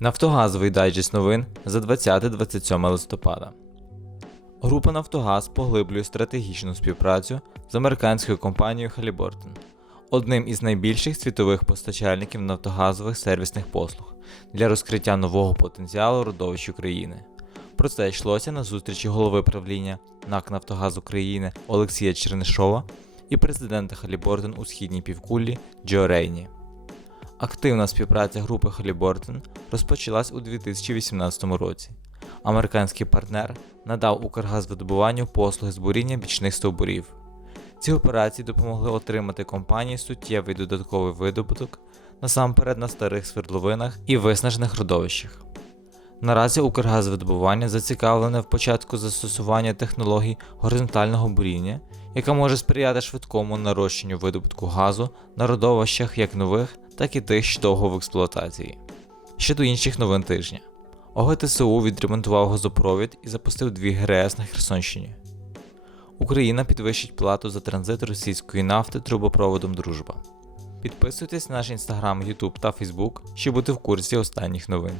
Нафтогазовий дайджест новин за 20-27 листопада. Група Нафтогаз поглиблює стратегічну співпрацю з американською компанією Halliburton, одним із найбільших світових постачальників нафтогазових сервісних послуг для розкриття нового потенціалу родовищ України. Про це йшлося на зустрічі голови правління НАК Нафтогаз України Олексія Чернишова і президента Halliburton у східній півкулі Джо Рейні. Активна співпраця групи Halliburton розпочалась у 2018 році. Американський партнер надав Укргазвидобуванню послуги з буріння бічних стовбурів. Ці операції допомогли отримати компанії суттєвий додатковий видобуток насамперед на старих свердловинах і виснажених родовищах. Наразі Укргазвидобування зацікавлене в початку застосування технологій горизонтального буріння, яка може сприяти швидкому нарощенню видобутку газу на родовищах як нових, так і тих, що довго в експлуатації. Щодо інших новин тижня. ОГТСУ відремонтував газопровід і запустив дві ГРС на Херсонщині. Україна підвищить плату за транзит російської нафти трубопроводом Дружба. Підписуйтесь на наш інстаграм, Ютуб та Фейсбук, щоб бути в курсі останніх новин.